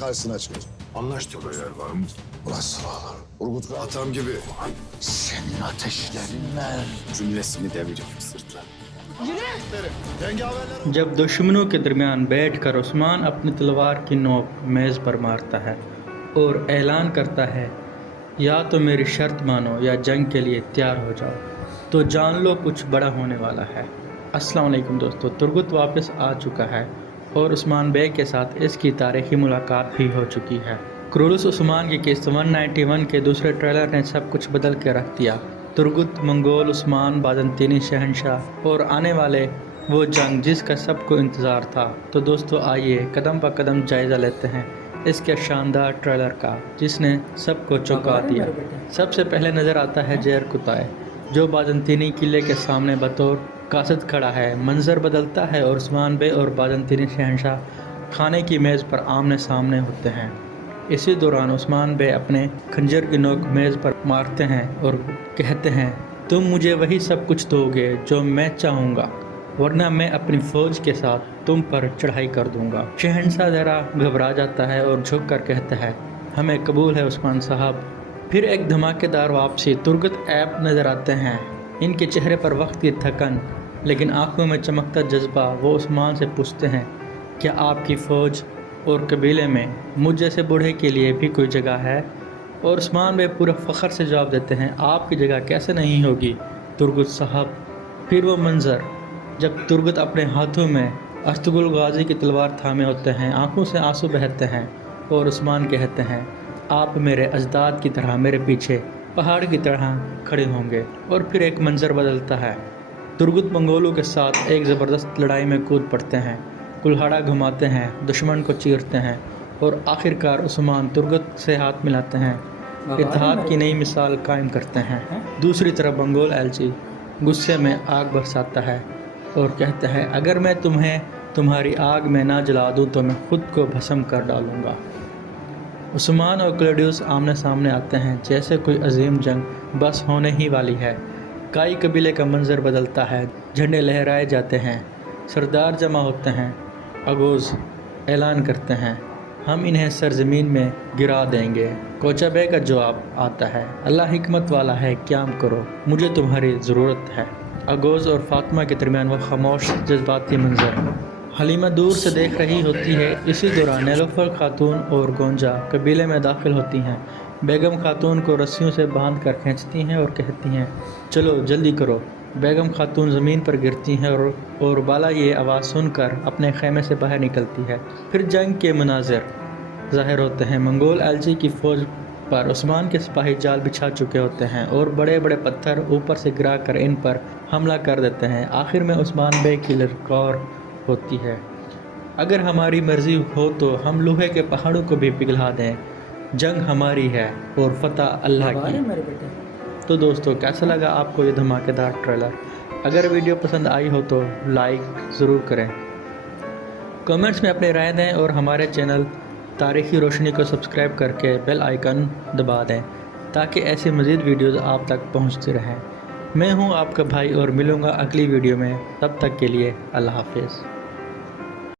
karşısına çıkacak. Anlaştık o yer var mı? Ulan sıralar. Urgut Kral. Atam gibi. Senin ateşlerinle. Cümlesini devirip sırtla. Cengaverler जब दुश्मनों के दरमियान बैठकर उस्मान अपनी तलवार की नोक मेज़ पर मारता है और ऐलान करता है या तो मेरी शर्त मानो या जंग के लिए तैयार हो जाओ तो जान लो कुछ बड़ा होने वाला है। अस्सलाम वालेकुम दोस्तों, तुर्गुत वापस आ चुका है और उस्मान बेग के साथ इसकी तारीखी मुलाकात भी हो चुकी है। क्रूलस उस्मान की किस्त 191 के दूसरे ट्रेलर ने सब कुछ बदल के रख दिया। तुर्गुत, मंगोल, उस्मान, बाज़ंतीनी शहंशाह और आने वाले वो जंग जिसका सबको इंतज़ार था। तो दोस्तों आइए कदम ब कदम जायज़ा लेते हैं इसके शानदार ट्रेलर का जिसने सबको चौंका दिया। सबसे पहले नज़र आता है जैर कुताय जो बाज़ंतीनी किले के सामने बतौर कासिद खड़ा है। मंजर बदलता है और उस्मान बे और बाज़ंतीनी शहंशाह खाने की मेज़ पर आमने सामने होते हैं। इसी दौरान उस्मान बे अपने खंजर की नोक मेज़ पर मारते हैं और कहते हैं तुम मुझे वही सब कुछ दोगे जो मैं चाहूँगा, वरना मैं अपनी फ़ौज के साथ तुम पर चढ़ाई कर दूंगा। शहंशाह ज़रा घबरा जाता है और झुक कर कहता है हमें कबूल है उस्मान साहब। फिर एक धमाकेदार वापसी। तुर्गुत ऐप नज़र आते हैं, इनके चेहरे पर वक्त की थकन लेकिन आंखों में चमकता जज्बा। वो उस्मान से पूछते हैं क्या आपकी फ़ौज और कबीले में मुझ जैसे बूढ़े के लिए भी कोई जगह है? और उस्मान भाई पूरा फ़ख्र से जवाब देते हैं आपकी जगह कैसे नहीं होगी तुर्गुत साहब। फिर वो मंज़र जब तुर्गुत अपने हाथों में अस्तगुल गाजी की तलवार थामे होते हैं, आंखों से आंसू बहते हैं और उस्मान कहते हैं आप मेरे अजदाद की तरह मेरे पीछे पहाड़ की तरह खड़े होंगे। और फिर एक मंज़र बदलता है। तुर्गुत मंगोलों के साथ एक ज़बरदस्त लड़ाई में कूद पड़ते हैं, कुल्हाड़ा घुमाते हैं, दुश्मन को चीरते हैं और आखिरकार उस्मान तुर्गुत से हाथ मिलाते हैं, इत्तेहाद की नई मिसाल कायम करते हैं। दूसरी तरफ मंगोल एलची गुस्से में आग बरसाता है और कहता है अगर मैं तुम्हें तुम्हारी आग में ना जला दूं तो मैं खुद को भस्म कर डालूंगा। उस्मान और क्लौडियस आमने सामने आते हैं जैसे कोई अजीम जंग बस होने ही वाली है। काई कबीले का मंजर बदलता है, झंडे लहराए जाते हैं, सरदार जमा होते हैं। अगोज़ ऐलान करते हैं हम इन्हें सरजमीन में गिरा देंगे। कोचाबे का जवाब आता है अल्लाह हिकमत वाला है, क़याम करो, मुझे तुम्हारी ज़रूरत है। अगोज़ और फातिमा के दरमियान वो खामोश जज्बाती मंजर। हलीमा दूर से देख रही होती है। इसी दौरान नीलोफर खातून और गोंजा कबीले में दाखिल होती हैं। बेगम खातून को रस्सियों से बांध कर खींचती हैं और कहती हैं चलो जल्दी करो। बेगम खातून ज़मीन पर गिरती हैं और बाला ये आवाज़ सुनकर अपने खेमे से बाहर निकलती है। फिर जंग के मनाज़िर ज़ाहिर होते हैं। मंगोल एलची की फ़ौज पर उस्मान के सिपाही जाल बिछा चुके होते हैं और बड़े बड़े पत्थर ऊपर से गिरा कर इन पर हमला कर देते हैं। आखिर में उस्मान बे की ललकार होती है अगर हमारी मर्ज़ी हो तो हम लोहे के पहाड़ों को भी पिघला दें, जंग हमारी है और फ़तह अल्लाह की। तो दोस्तों कैसा लगा आपको ये धमाकेदार ट्रेलर? अगर वीडियो पसंद आई हो तो लाइक ज़रूर करें, कमेंट्स में अपनी राय दें और हमारे चैनल तारीख़ी रोशनी को सब्सक्राइब करके बेल आइकन दबा दें ताकि ऐसी मज़ीद वीडियोज़ आप तक पहुँचती रहें। मैं हूँ आपका भाई और मिलूँगा अगली वीडियो में, तब तक के लिए अल्लाह हाफ़िज़।